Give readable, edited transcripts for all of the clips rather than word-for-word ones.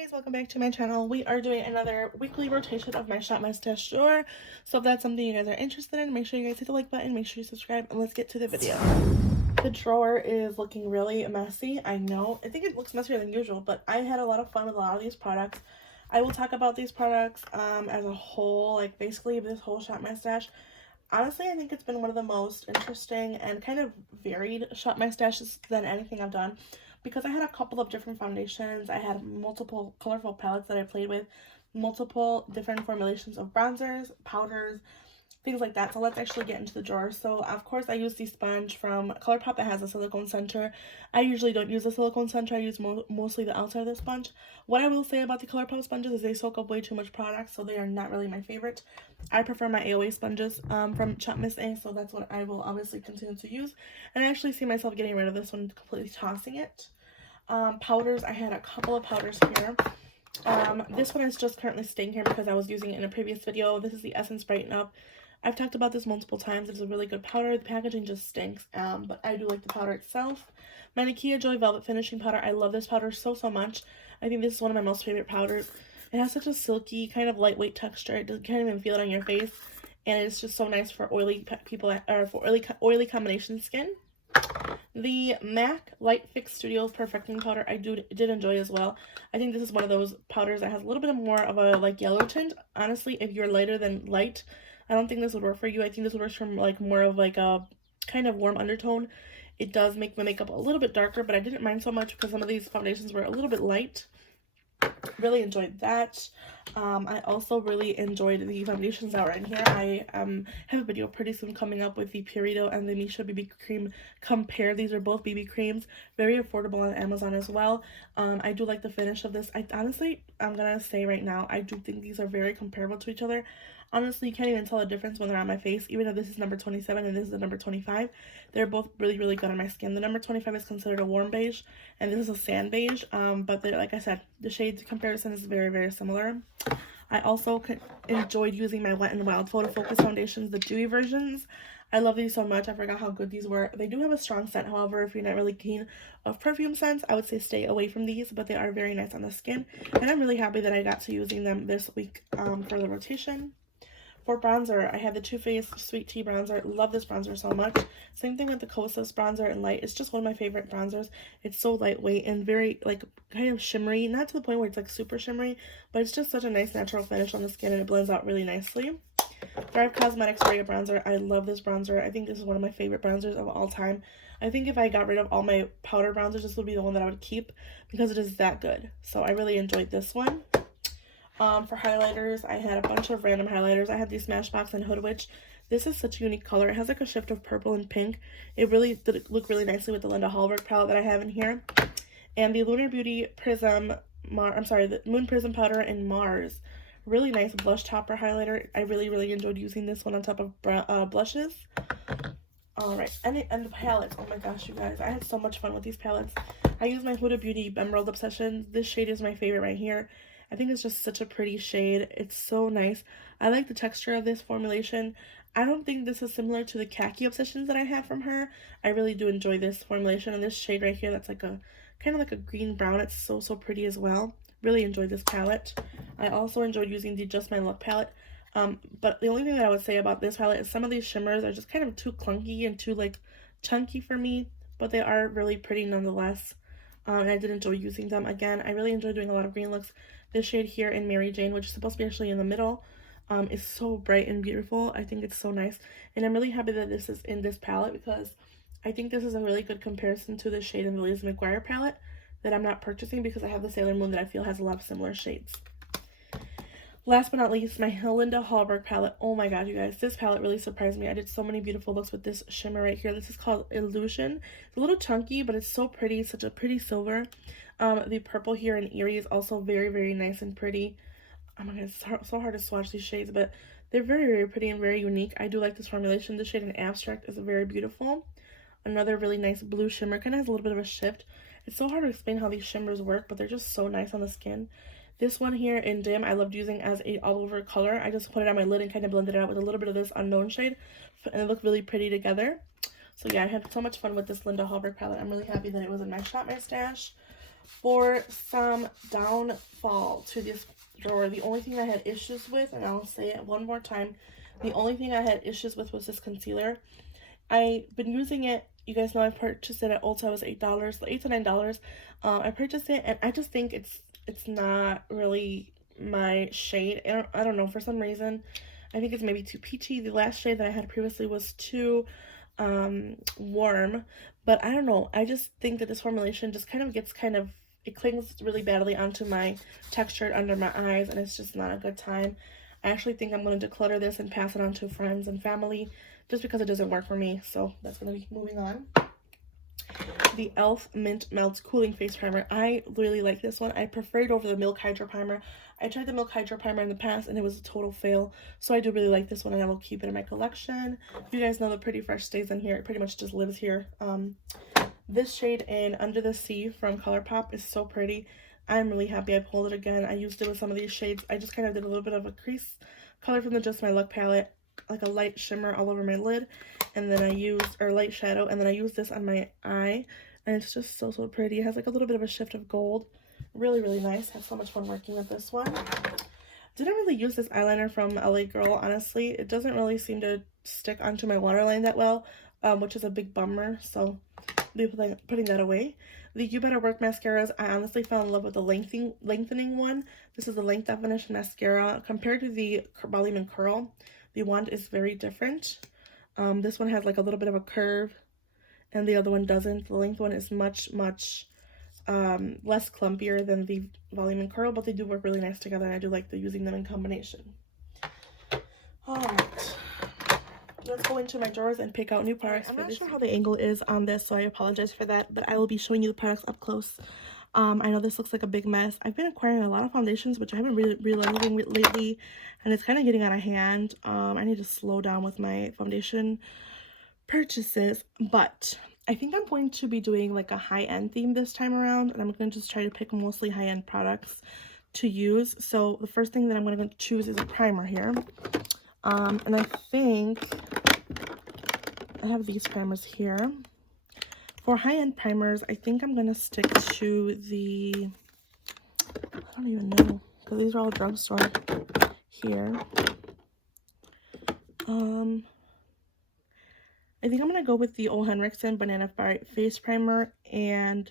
Guys, welcome back to my channel. We are doing another weekly rotation of my Shop My Stash drawer. So if that's something you guys are interested in, make sure you guys hit the like button, make sure you subscribe, and let's get to the video. The drawer is looking really messy. I know. I think it looks messier than usual, but I had a lot of fun with a lot of these products. I will talk about these products as a whole, like basically this whole Shop My Stash. Honestly, I think it's been one of the most interesting and kind of varied Shop My Stashes than anything I've done, because I had a couple of different foundations. I had multiple colorful palettes that I played with, multiple different formulations of bronzers, powders, things like that. So let's actually get into the drawer. So of course I use the sponge from ColourPop that has a silicone center. I usually don't use the silicone center. I use mostly the outside of the sponge. What I will say about the ColourPop sponges is they soak up way too much product, so they are not really my favorite. I prefer my AOA sponges from Shop Miss A, so that's what I will obviously continue to use. And I actually see myself getting rid of this one, completely tossing it. Powders, I had a couple of powders here. This one is just currently staying here because I was using it in a previous video. This is the Essence Brighten Up. I've talked about this multiple times. It's a really good powder. The packaging just stinks, but I do like the powder itself. My Nakia Joy Velvet Finishing Powder. I love this powder so much. I think this is one of my most favorite powders. It has such a silky, kind of lightweight texture. You can't even feel it on your face, and it's just so nice for oily people, or for oily combination skin. The MAC Light Fix Studio Perfecting Powder I did enjoy as well. I think this is one of those powders that has a little bit more of a like yellow tint. Honestly, if you're lighter than light, I don't think this would work for you. I think this would work from like more of like a kind of warm undertone. It does make my makeup a little bit darker, but I didn't mind so much because some of these foundations were a little bit light. Really enjoyed that. I also really enjoyed the foundations that were in here. I have a video pretty soon coming up with the Purito and the Missha BB Cream Compare. These are both BB creams, very affordable on Amazon as well. I do like the finish of this. I'm gonna say right now, I do think these are very comparable to each other. Honestly, you can't even tell the difference when they're on my face. Even if this is number 27 and this is the number 25, they're both really good on my skin. The number 25 is considered a warm beige, and this is a sand beige. But like I said, the shade comparison is very similar. I also enjoyed using my Wet n Wild Photo Focus foundations, the dewy versions. I love these so much. I forgot how good these were. They do have a strong scent. However, if you're not really keen of perfume scents, I would say stay away from these, but they are very nice on the skin. And I'm really happy that I got to using them this week for the rotation. For bronzer, I have the Too Faced Sweet Tea Bronzer. Love this bronzer so much. Same thing with the Kosas bronzer in light. It's just one of my favorite bronzers. It's so lightweight and very, like, kind of shimmery. Not to the point where it's, like, super shimmery, but it's just such a nice natural finish on the skin, and it blends out really nicely. Thrive Cosmetics Ray Bronzer. I love this bronzer. I think this is one of my favorite bronzers of all time. I think if I got rid of all my powder bronzers, this would be the one that I would keep because it is that good. So I really enjoyed this one. For highlighters, I had a bunch of random highlighters. I had the Smashbox and Hood Witch. This is such a unique color. It has like a shift of purple and pink. It really did look really nicely with the Linda Hallberg palette that I have in here. And the Lunar Beauty Prism, the Moon Prism Powder in Mars. Really nice blush topper highlighter. I really enjoyed using this one on top of blushes. Alright, and the palettes. Oh my gosh, you guys. I had so much fun with these palettes. I used my Huda Beauty Emerald Obsession. This shade is my favorite right here. I think it's just such a pretty shade. It's so nice. I like the texture of this formulation. I don't think this is similar to the Khaki Obsessions that I had from her. I really do enjoy this formulation, and this shade right here that's like a kind of like a green brown. It's so pretty as well. Really enjoyed this palette. I also enjoyed using the Just My Look palette. But the only thing that I would say about this palette is some of these shimmers are just kind of too clunky and too like chunky for me, but they are really pretty nonetheless. And I did enjoy using them. Again, I really enjoy doing a lot of green looks. This shade here in Mary Jane, which is supposed to be actually in the middle, is so bright and beautiful. I think it's so nice. And I'm really happy that this is in this palette because I think this is a really good comparison to the shade in the Lizzie McGuire palette that I'm not purchasing because I have the Sailor Moon that I feel has a lot of similar shades. Last but not least, my Linda Hallberg palette. Oh my god, you guys, this palette really surprised me. I did so many beautiful looks with this shimmer right here. This is called Illusion. It's a little chunky, but it's so pretty. Such a pretty silver. The purple here in Eerie is also very nice and pretty. Oh my god, it's so hard to swatch these shades, but they're very pretty and very unique. I do like this formulation. The shade in Abstract is very beautiful. Another really nice blue shimmer. Kind of has a little bit of a shift. It's so hard to explain how these shimmers work, but they're just so nice on the skin. This one here in Dim, I loved using as a all-over color. I just put it on my lid and kind of blended it out with a little bit of this Unknown shade, and it looked really pretty together. So yeah, I had so much fun with this Linda Hallberg palette. I'm really happy that it was in my Shop My Stash. For some downfall to this drawer, the only thing I had issues with, and I'll say it one more time, the only thing I had issues with was this concealer. I've been using it. You guys know I purchased it at Ulta. It was $8, $8 to $9. I purchased it, and I just think it's not really my shade. I don't know, for some reason I think it's maybe too peachy. The last shade that I had previously was too warm, but I don't know, I just think that this formulation just it clings really badly onto my texture under my eyes, and it's just not a good time. I actually think I'm going to declutter this and pass it on to friends and family just because it doesn't work for me. So that's going to be moving on. The e.l.f. Mint Melts Cooling Face Primer. I really like this one. I prefer it over the Milk Hydro Primer. I tried the Milk Hydro Primer in the past and it was a total fail. So I do really like this one and I will keep it in my collection. You guys know the Pretty Fresh stays in here. It pretty much just lives here. This shade in Under the Sea from ColourPop is so pretty. I'm really happy I pulled it again. I used it with some of these shades. I just kind of did a little bit of a crease color from the Just My Luck palette, like a light shimmer all over my lid, and then I used, or light shadow, and then I used this on my eye, and it's just so pretty. It has like a little bit of a shift of gold. Really, really nice. Had so much fun working with this one. Didn't really use this eyeliner from LA Girl, honestly. It doesn't really seem to stick onto my waterline that well, which is a big bummer, so I'll be putting that away. The You Better Work mascaras, I honestly fell in love with the lengthening one. This is the Length Definition Mascara. Compared to the Volume and Curl, the wand is very different. This one has like a little bit of a curve, and the other one doesn't. The length one is much less clumpier than the Volume and Curl, but they do work really nice together, and I do like using them in combination. Alright. Let's go into my drawers and pick out new products. I'm not sure how the angle is on this, so I apologize for that, but I will be showing you the products up close. I know this looks like a big mess. I've been acquiring a lot of foundations, which I haven't really realized lately, and it's kind of getting out of hand. I need to slow down with my foundation purchases, but I think I'm going to be doing like a high-end theme this time around, and I'm going to just try to pick mostly high-end products to use. So the first thing that I'm going to choose is a primer here. And I think I have these primers here. For high-end primers, I think I'm going to stick to the, I don't even know, because these are all drugstore here. I think I'm going to go with the Ole Henriksen Banana Face Primer and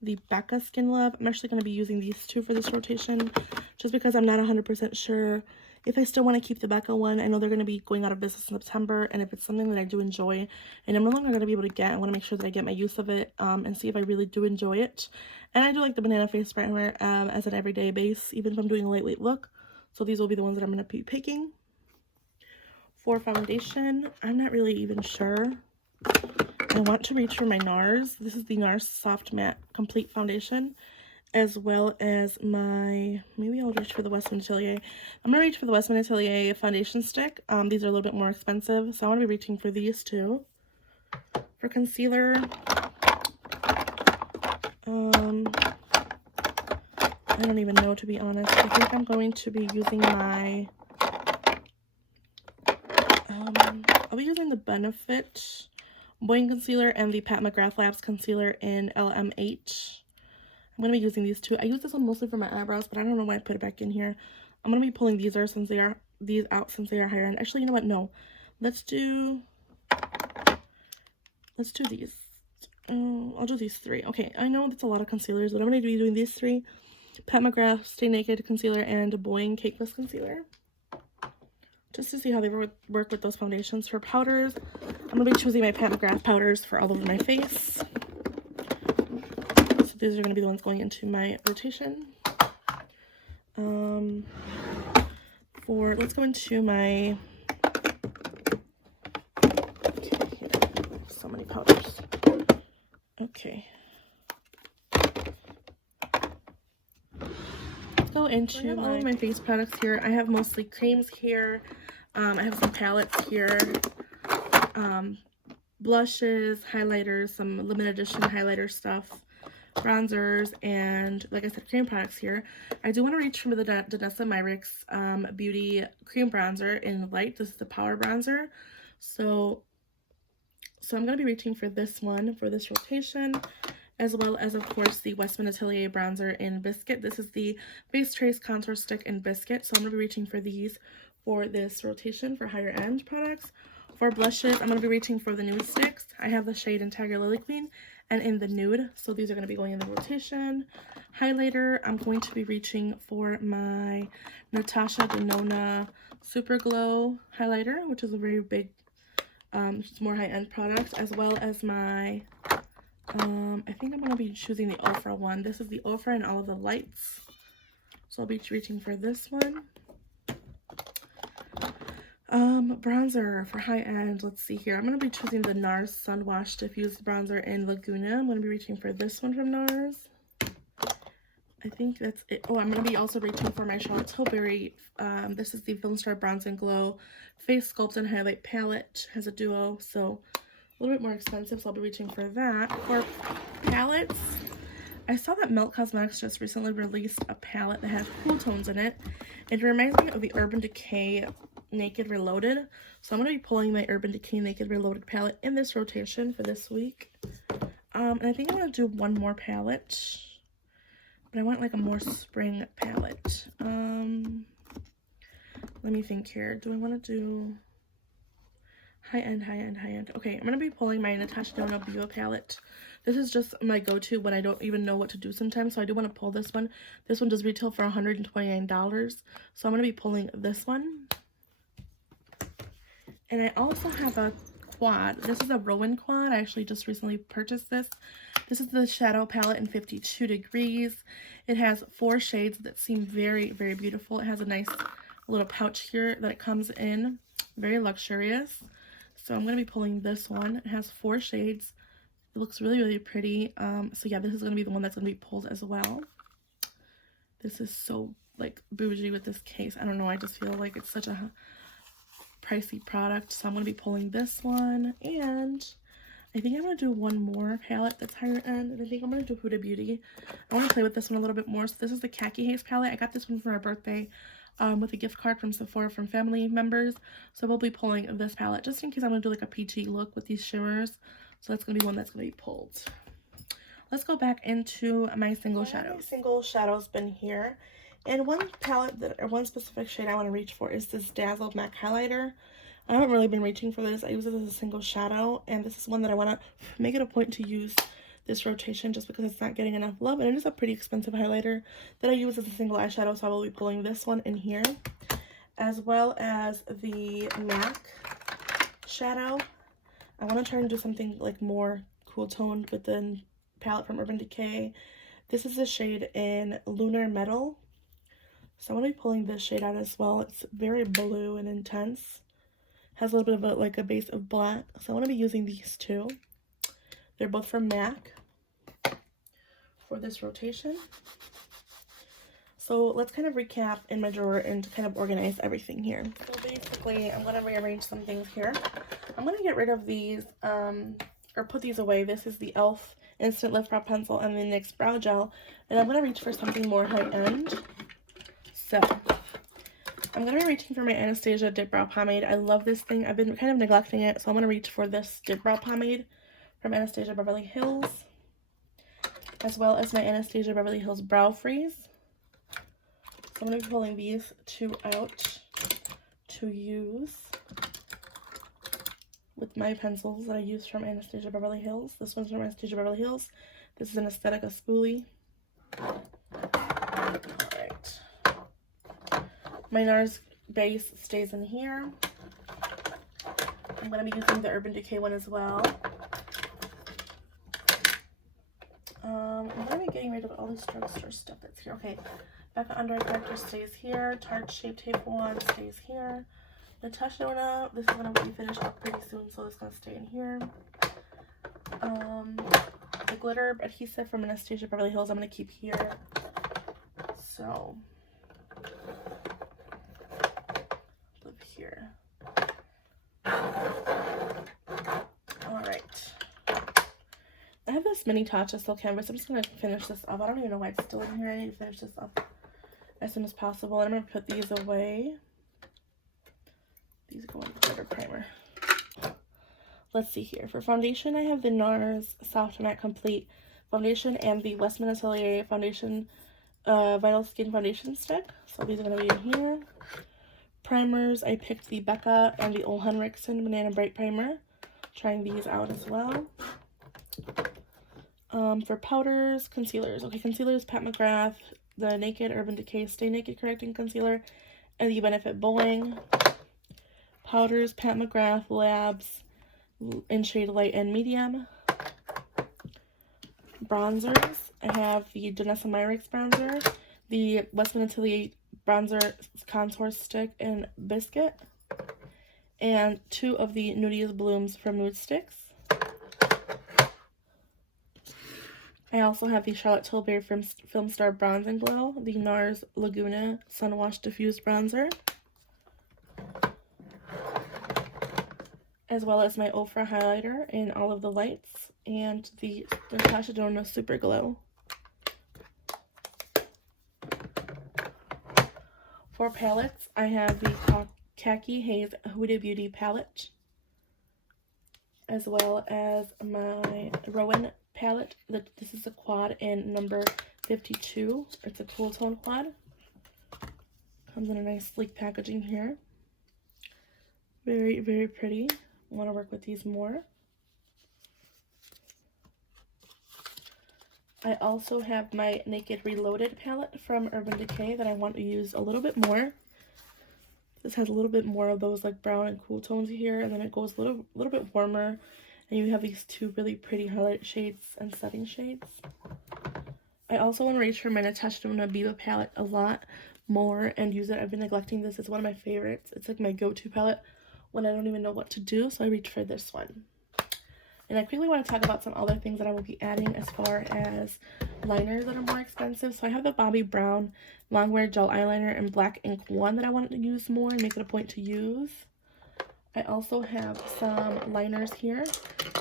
the Becca Skin Love. I'm actually going to be using these two for this rotation, just because I'm not 100% sure if I still want to keep the Becca one. I know they're going to be going out of business in September, and if it's something that I do enjoy and I'm no longer going to be able to get, I want to make sure that I get my use of it and see if I really do enjoy it. And I do like the Banana Face Primer as an everyday base, even if I'm doing a lightweight look. So these will be the ones that I'm going to be picking. For foundation, I'm not really even sure. I want to reach for my NARS. This is the NARS Soft Matte Complete Foundation, as well as my, maybe I'll reach for the Westman Atelier. I'm going to reach for the Westman Atelier foundation stick. These are a little bit more expensive, so I want to be reaching for these two. For concealer, I don't even know, to be honest. I think I'm going to be using my, I'll be using the Benefit Boing Concealer and the Pat McGrath Labs Concealer in LMH. I'm going to be using these two. I use this one mostly for my eyebrows, but I don't know why I put it back in here. I'm going to be pulling these out since they are higher end. Actually, you know what? No. Let's do these. I'll do these three. Okay, I know that's a lot of concealers, but I'm going to be doing these three. Pat McGrath Stay Naked Concealer and Boing Cakeless Concealer. Just to see how they work with those foundations. For powders, I'm going to be choosing my Pat McGrath powders for all over my face. So these are going to be the ones going into my rotation. Let's go into my, okay, here, so many powders. Okay. Let's go into all of my face products here. I have mostly creams here. I have some palettes here. Blushes, highlighters, some limited edition highlighter stuff, bronzers, and like I said, cream products here. I do want to reach for the Danessa Myricks Beauty Cream Bronzer in Light. This is the Power Bronzer. So I'm going to be reaching for this one for this rotation. as well as, of course, the Westman Atelier bronzer in Biscuit. This is the Base Trace Contour Stick in Biscuit, so I'm going to be reaching for these for this rotation for higher end products. For blushes, I'm going to be reaching for the nude sticks. I have the shade in Tiger Lily Queen and in the nude, so these are going to be going in the rotation. Highlighter, I'm going to be reaching for my Natasha Denona Super Glow highlighter, which is a very big, it's more high-end product, as well as my, I think I'm going to be choosing the Ofra one. This is the Ofra and all of the lights, so I'll be reaching for this one. Bronzer for high end, let's see here. I'm going to be choosing the NARS Sun Wash Diffused Bronzer in Laguna. I'm going to be reaching for this one from NARS. I think that's it. Oh, I'm going to be also reaching for my Charlotte Tilbury. This is the Film Star Bronze and Glow Face Sculpt and Highlight Palette. Has a duo, so a little bit more expensive, so I'll be reaching for that. For palettes, I saw that Milk Cosmetics just recently released a palette that has cool tones in it. It reminds me of the Urban Decay Naked Reloaded. So I'm going to be pulling my Urban Decay Naked Reloaded palette in this rotation for this week. And I think I'm going to do one more palette. But I want like a more spring palette. Let me think here. Do I want to do high end? Okay, I'm going to be pulling my Natasha Denona Viva palette. This is just my go-to when I don't even know what to do sometimes. So I do want to pull this one. This one does retail for $129. So I'm going to be pulling this one. And I also have a quad. This is a Rowan quad. I actually just recently purchased this. This is the Shadow palette in 52 degrees. It has 4 shades that seem very, very beautiful. It has a nice little pouch here that it comes in. Very luxurious. So I'm going to be pulling this one. It has 4 shades. It looks really, really pretty. So yeah, this is going to be the one that's going to be pulled as well. This is so like bougie with this case. I don't know. I just feel like it's such a pricey product, so I'm going to be pulling this one, and I think I'm going to do one more palette that's higher end, and I think I'm going to do Huda Beauty. I want to play with this one a little bit more. So this is the Khaki Haze palette. I got this one for our birthday with a gift card from Sephora from family members, so we'll be pulling this palette just in case I'm going to do like a peachy look with these shimmers. So that's going to be one that's going to be pulled. Let's go back into my single shadows. My single shadows bin here. And one palette, or one specific shade I want to reach for is this Dazzle MAC highlighter. I haven't really been reaching for this. I use it as a single shadow, and this is one that I want to make it a point to use this rotation just because it's not getting enough love. And it is a pretty expensive highlighter that I use as a single eyeshadow, so I will be pulling this one in here, as well as the MAC shadow. I want to try and do something like more cool toned with the palette from Urban Decay. This is the shade in Lunar Metal. So I'm going to be pulling this shade out as well. It's very blue and intense. Has a little bit of like a base of black. So I want to be using these two. They're both from MAC for this rotation. So let's kind of recap in my drawer and to kind of organize everything here. So basically, I'm going to rearrange some things here. I'm going to get rid of these, or put these away. This is the e.l.f. Instant Lift Brow Pencil and the NYX Brow Gel. And I'm going to reach for something more high-end. So, I'm going to be reaching for my Anastasia Dip Brow Pomade. I love this thing. I've been kind of neglecting it, so I'm going to reach for this Dip Brow Pomade from Anastasia Beverly Hills, as well as my Anastasia Beverly Hills Brow Freeze. So I'm going to be pulling these two out to use with my pencils that I use from Anastasia Beverly Hills. This one's from Anastasia Beverly Hills. This is an Aesthetica Spoolie. Alright. My NARS base stays in here. I'm going to be using the Urban Decay one as well. I'm going to be getting rid of all this drugstore stuff that's here. Okay, Becca Under Eye Corrector stays here. Tarte Shape Tape one stays here. Natasha Denona, this is going to be finished up pretty soon, so it's going to stay in here. The glitter adhesive from Anastasia Beverly Hills I'm going to keep here. So, flip here. Alright. I have this mini Tatcha Silk canvas. I'm just going to finish this up. I don't even know why it's still in here. I need to finish this up as soon as possible. And I'm going to put these away. These go in the glitter primer. Let's see here. For foundation, I have the NARS Soft Matte Complete foundation and the Westman Atelier foundation, Vital Skin foundation stick. So these are going to be in here. Primers, I picked the Becca and the Ole Henriksen Banana Bright Primer. Trying these out as well. For powders, concealers. Okay, concealers, Pat McGrath, the Naked Urban Decay Stay Naked Correcting Concealer, and the Benefit Bowling. Powders, Pat McGrath Labs in shade light and medium. Bronzers, I have the Danessa Myricks bronzer, the Westman Atelier bronzer contour stick in Biscuit, and 2 of the Nudiest Blooms from Nude Sticks. I also have the Charlotte Tilbury Film Star Bronze and Glow, the NARS Laguna Sun Wash Diffused Bronzer, as well as my Ofra highlighter in all of the lights, and the Natasha Denona Super Glow. For palettes, I have the Khaki Haze Huda Beauty palette, as well as my Rowan palette. This is a quad in number 52. It's a cool tone quad. Comes in a nice sleek packaging here. Very, very pretty. I want to work with these more. I also have my Naked Reloaded palette from Urban Decay that I want to use a little bit more. This has a little bit more of those like brown and cool tones here, and then it goes a little bit warmer, and you have these 2 really pretty highlight shades and setting shades. I also want to reach for my Natasha Denona Biba palette a lot more and use it. I've been neglecting this. It's one of my favorites. It's like my go-to palette when I don't even know what to do, so I reach for this one. And I quickly want to talk about some other things that I will be adding as far as liners that are more expensive. So I have the Bobbi Brown Longwear Gel Eyeliner in Black Ink 1 that I wanted to use more and make it a point to use. I also have some liners here.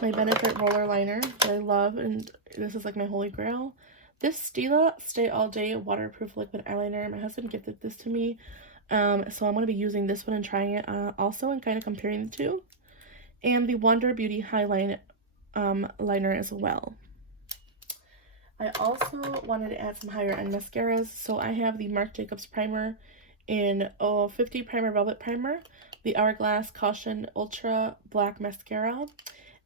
My Benefit Roller Liner that I love, and this is like my holy grail. This Stila Stay All Day Waterproof Liquid Eyeliner. My husband gifted this to me. So I'm going to be using this one and trying it also and kind of comparing the two. And the Wonder Beauty Highline liner as well. I also wanted to add some higher end mascaras, so I have the Marc Jacobs primer in 50 Primer Velvet Primer, the Hourglass Caution Ultra Black Mascara,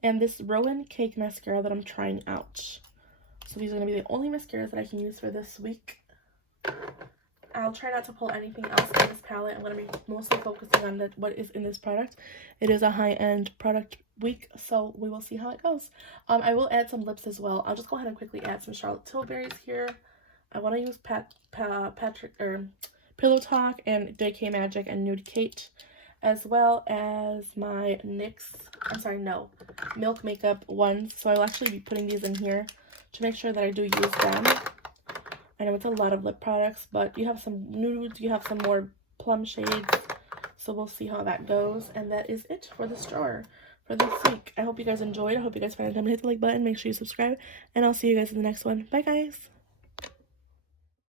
and this Rowan Cake Mascara that I'm trying out. So these are going to be the only mascaras that I can use for this week. I'll try not to pull anything else in this palette. I'm going to be mostly focusing on what is in this product. It is a high-end product week, so we will see how it goes. I will add some lips as well. I'll just go ahead and quickly add some Charlotte Tilbury's here. I want to use Pillow Talk and JK Magic and Nude Kate, as well as my Milk Makeup ones. So I'll actually be putting these in here to make sure that I do use them. I know it's a lot of lip products, but you have some nudes, you have some more plum shades, so we'll see how that goes. And that is it for this drawer for this week. I hope you guys enjoyed. I hope you guys find it time to hit the like button. Make sure you subscribe, and I'll see you guys in the next one. Bye, guys.